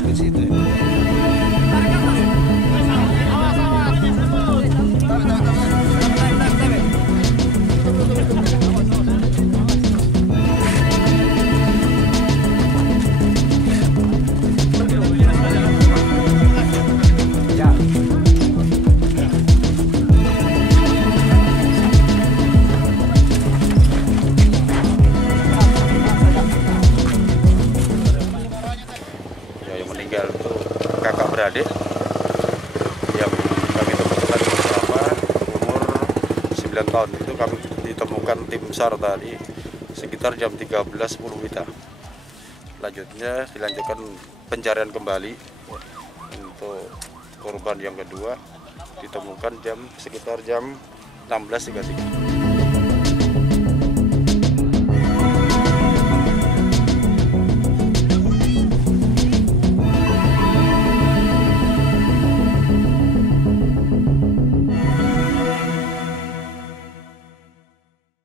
Ke situ ya. Meninggal itu kakak beradik yang kami temukan bersama umur 9 tahun. Itu kami ditemukan tim SAR tadi sekitar jam 13.10 WITA. Lanjutnya dilanjutkan pencarian kembali untuk korban yang kedua, ditemukan sekitar jam 16.33.